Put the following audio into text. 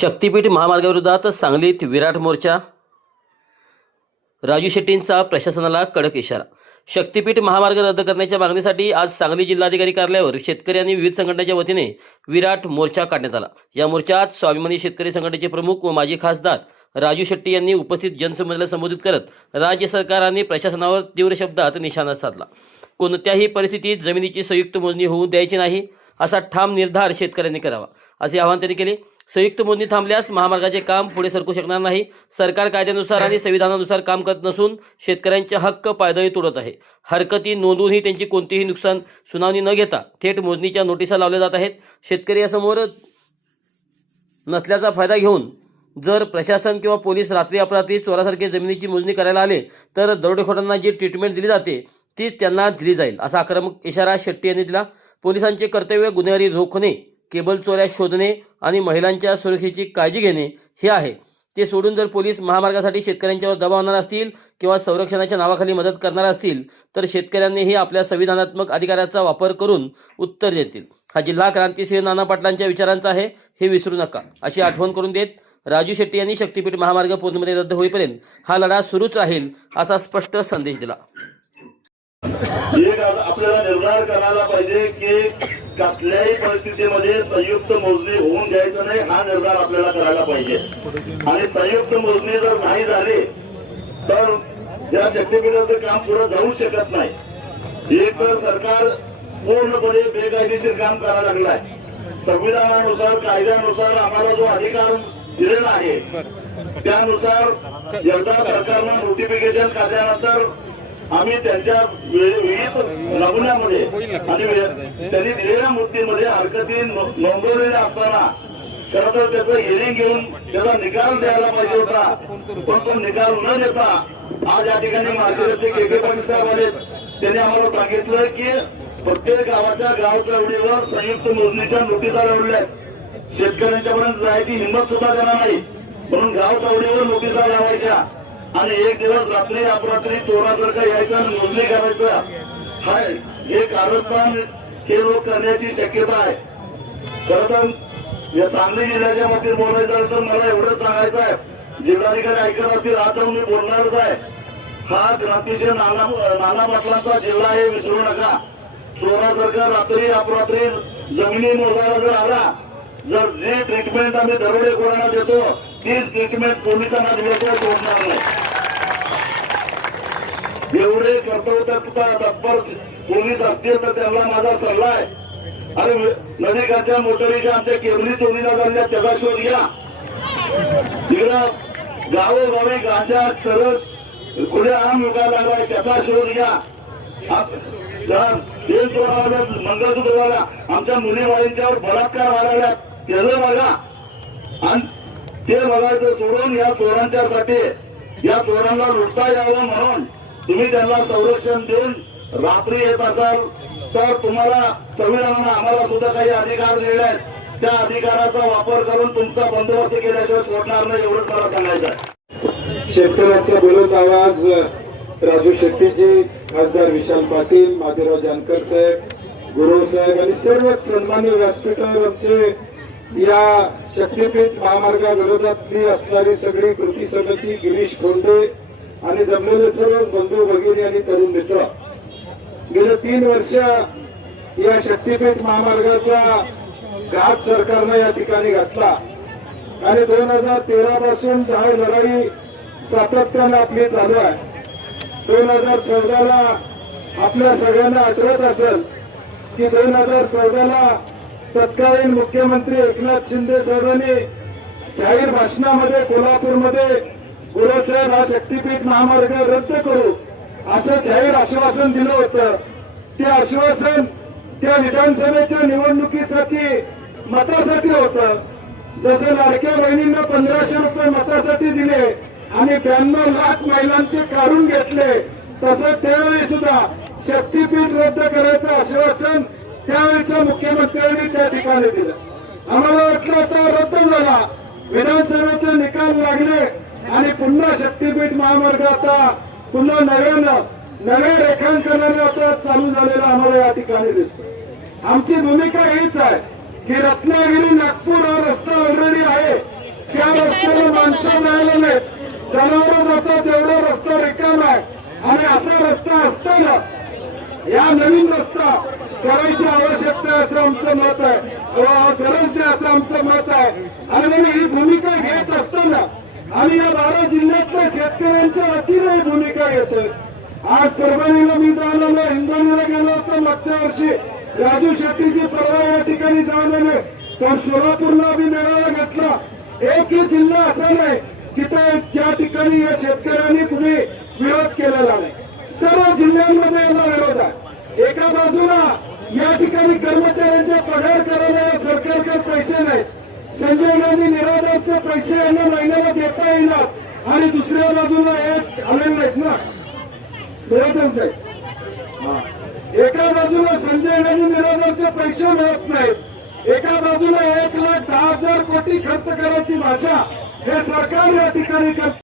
शक्तीपीठ महामार्गाविरोधात सांगलीत विराट मोर्चा. राजू शेट्टींचा प्रशासनाला कडक इशारा. शक्तीपीठ महामार्ग रद्द करण्याच्या मागणीसाठी आज सांगली जिल्हाधिकारी कार्यालयावर शेतकऱ्यांनी विविध संघटनेच्या वतीने विराट मोर्चा काढण्यात आला. या मोर्चात स्वाभिमानी शेतकरी संघटनेचे प्रमुख व माजी खासदार राजू शेट्टी यांनी उपस्थित जनसमुदायाला संबोधित करत राज्य सरकार आणि प्रशासनावर तीव्र शब्दात निशाणा साधला. कोणत्याही परिस्थितीत जमिनीची संयुक्त मोजणी होऊ द्यायची नाही असा ठाम निर्धार शेतकऱ्यांनी करावा असे आवाहन त्यांनी केले. संयुक्त मोजणी थांबल्यास महामार्गाचे काम पुढे सरकू शकणार नाही. सरकार कायद्यानुसार आणि संविधानानुसार काम करत नसून शेतकऱ्यांचे हक्क पायदळी तोडत आहे. हरकती नोंदवूनही त्यांची कोणतीही नुकसान सुनावणी न घेता थेट मोजणीच्या नोटिसा लावल्या जात आहेत. शेतकरी यासमोर नसल्याचा फायदा घेऊन जर प्रशासन किंवा पोलीस रात्री अपरात्री चोरासारखे जमिनीची मोजणी करायला आले तर दरोडेखोरांना जी ट्रीटमेंट दिली जाते तीच त्यांना दिली जाईल असा आक्रमक इशारा शेट्टी यांनी दिला. पोलिसांचे कर्तव्य गुन्हेगारी रोखणे, केबल चोऱ्या शोधणे आणि महिलांच्या सुरक्षेची काळजी घेणे हे आहे. ते सोडून जर पोलीस महामार्गासाठी शेतकऱ्यांच्यावर दबाव आणणार असतील किंवा संरक्षणाच्या नावाखाली मदत करणार असतील तर शेतकऱ्यांनीही आपल्या संविधानात्मक अधिकाराचा वापर करून उत्तर देतील. हा जिल्हा क्रांतीसिंह नाना पाटलांच्या विचारांचा आहे हे विसरू नका अशी आठवण करून देत राजू शेट्टी यांनी शक्तीपीठ महामार्ग पूर्णपणे रद्द होईपर्यंत हा लढा सुरूच राहील असा स्पष्ट संदेश दिला. आपल्याला निर्धार करायला पाहिजे की कसल्याही परिस्थितीमध्ये संयुक्त मोजणी होऊन द्यायचं नाही हा निर्धार आपल्याला करायला पाहिजे. आणि संयुक्त मोजणी जर नाही झाली तर या शक्तीपीठाचं काम पुढे जाऊ शकत नाही. एक तर सरकार पूर्णपणे बेकायदेशीर काम करायला लागलाय. संविधानानुसार कायद्यानुसार आम्हाला जो अधिकार दिलेला आहे त्यानुसार एकदा सरकारनं नोटिफिकेशन काढल्यानंतर आम्ही त्यांच्या विविध नमुन्यामध्ये आणि त्यांनी दिलेल्या मुद्द्यामध्ये हरकती नोंदवलेल्या असताना खरं तर त्याचं हिअरिंग घेऊन त्याचा निकाल द्यायला पाहिजे होता. पण तो निकाल न देता आज या ठिकाणी माळशिरसचे के पाटील साहेब आले. त्यांनी आम्हाला सांगितलं की प्रत्येक गावाच्या गाव चौडीवर संयुक्त मोजणीच्या नोटिसा लावलेल्या आहेत. शेतकऱ्यांच्यापर्यंत जायची हिंमत सुद्धा देणार नाही म्हणून गाव चौडीवर नोटिसा लावायच्या आणि एक दिवस रात्री अपरात्री चोरासारखं यायचं आणि मोजणी करायचं हे कारस्थान हे लोक करण्याची शक्यता आहे. खरं तर या सांगली जिल्ह्याच्या बाबतीत बोलायचं तर मला एवढंच सांगायचं आहे, जिल्हाधिकारी ऐकत असतील आज मी बोलणारच आहे. हा क्रांतीसिंह नाना पाटलांचा जिल्हा हे विसरू नका. चोरासारखा रात्री अपरात्री जमिनी मोजायला जर आला जर जी ट्रीटमेंट आम्ही दरोडेखोरांना देतो तीच ट्रीटमेंट पोलिसांना दिल्याशिवाय सोडणार नाही. एवढे कर्तव्य तत्पर पोलीस असतील तर त्यांना माझा सल्ला आहे. अरे नदीकाठच्या मोटरीच्या आमच्या केबली चोरीला झाल्या त्याचा शोध घ्या. तिकडं गावोगावी गांजा सरस खुले आम विकायला लागलाय त्याचा शोध घ्या. तेल चोराला मंगळसूत्र झाला आमच्या मुली बाळींच्यावर बलात्कार व्हायला त्याचं बघा आणि ते बघायचं सोडून या चोरांच्यासाठी या चोरांना लुटता यावं म्हणून तुम्ही त्यांना संरक्षण देऊन रात्री येत असाल तर तुम्हाला संविधानानं आम्हाला सुद्धा काही अधिकार दिले आहेत. त्या अधिकाराचा वापर करून तुमचा बंदोबस्त केल्याशिवाय सोडणार नाही एवढंच मला सांगायचं आहे. शेतकऱ्यांचा बोलत आवाज राजू शेट्टीजी, खासदार विशाल पाटील, माधवराव जानकर साहेब, गुरु साहेब आणि सर्व सन्मान्य व्यासपीठावर आमचे या शक्तीपीठ महामार्गाविरोधातली असणारी सगळी कृती समिती, गिरीश खोंडे आणि जमलेले सर्व बंधू भगिनी आणि तरुण मित्र गेले 3 वर्ष या शक्तीपीठ महामार्गाचा घात सरकारनं या ठिकाणी घातला आणि 2013 पासून जाहीर लढाई सातत्यानं आपली चालू आहे. 2014ला आपल्या सगळ्यांना आठवत असेल की 2014ला तत्कालीन मुख्यमंत्री एकनाथ शिंदे साहेबांनी जाहीर भाषणामध्ये कोल्हापूरमध्ये गुरुसाहेब हा शक्तीपीठ महामार्ग रद्द करू असं जाहीर आश्वासन दिलं होतं. ते आश्वासन त्या विधानसभेच्या निवडणुकीसाठी मतासाठी होतं. जसं लाडक्या बहिणींना 1500 रुपये मतासाठी दिले आणि 92 लाख महिलांचे काढून घेतले तसं त्यावेळी सुद्धा शक्तीपीठ रद्द करायचं आश्वासन त्यावेळीच्या मुख्यमंत्र्यांनी त्या ठिकाणी दिलं. आम्हाला वाटलं आता रद्द झाला, विधानसभेचे निकाल लागले आणि पुन्हा शक्तीपीठ महामार्ग आता पुन्हा नव्या रेखांकनाने आता चालू झालेला आम्हाला या ठिकाणी दिसतो. आमची भूमिका हीच आहे की रत्नागिरी नागपूर हा रस्ता ऑलरेडी आहे, त्या रस्त्याला माणसं जायला नाहीत, जनावर जातात एवढा रस्ता रिकामा आहे. आणि असा रस्ता असताना या नवीन रस्ता करायची आवश्यकता आहे असं आमचं मत आहे, गरज नाही असं आमचं मत आहे. आणि म्हणून ही भूमिका घेत असताना आम्ही या 12 जिल्ह्यातल्या शेतकऱ्यांच्या वतीने ही भूमिका घेतोय. आज परभणीला मी जाऊन आलो, हिंगोलीला गेलो होतो मागच्या वर्षी, राजू शेट्टीची परवा या ठिकाणी जाऊन आले, तर सोलापूरला आम्ही मेळावा घेतला. एकही जिल्हा असा नाही की ज्या ठिकाणी या शेतकऱ्यांनी तुम्ही विरोध केलेला नाही. सर्व जिल्ह्यांमध्ये याला विरोध आहे. एका बाजूला या ठिकाणी कर्मचाऱ्यांचा पगार करायला या सरकारकडे पैसे नाहीत, संजय गांधी निराधारचे पैसे यांना महिन्याला देता येणार, आणि दुसऱ्या बाजूला एक आलेले नाहीत ना, मिळतच नाही. एका बाजूला संजय गांधी निराधारचे पैसे मिळत नाहीत, एका बाजूला 1,10,000 कोटी खर्च करायची भाषा हे सरकार या ठिकाणी करते.